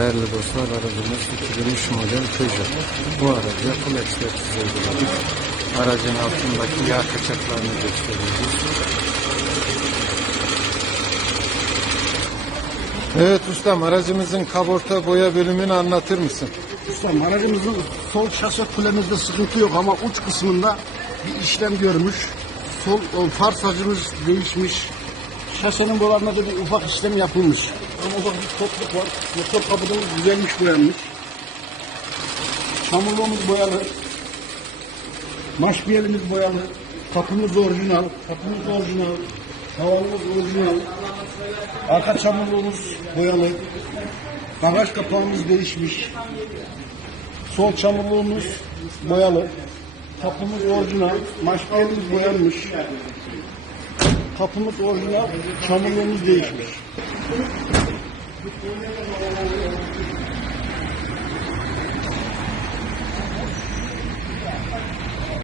Değerli dostlar aracımız 2003 model Peugeot. Bu aracı full ekspertiz uyguladık. Aracın altındaki yağ kaçaklarını gösteriyoruz. Evet ustam aracımızın kaporta boya bölümünü anlatır mısın? Ustam aracımızın sol şase kulemizde sıkıntı yok ama uç kısmında bir işlem görmüş. Sol o, far sacımız değişmiş. Şasenin buralarında da bir ufak işlem yapılmış. Ama bir topluk var. Motor kapıdığımız güzelmiş boyanmış. Çamurluğumuz boyalı. Maşbiyelimiz boyalı. Kapımız orijinal. Kapımız orijinal. Havalımız orijinal. Arka çamurluğumuz boyalı. Bagaj kapağımız değişmiş. Sol çamurluğumuz boyalı. Kapımız orijinal. Maşbiyelimiz boyanmış. Kapımız orijinal. Çamurluğumuz değişmiş. Thank you.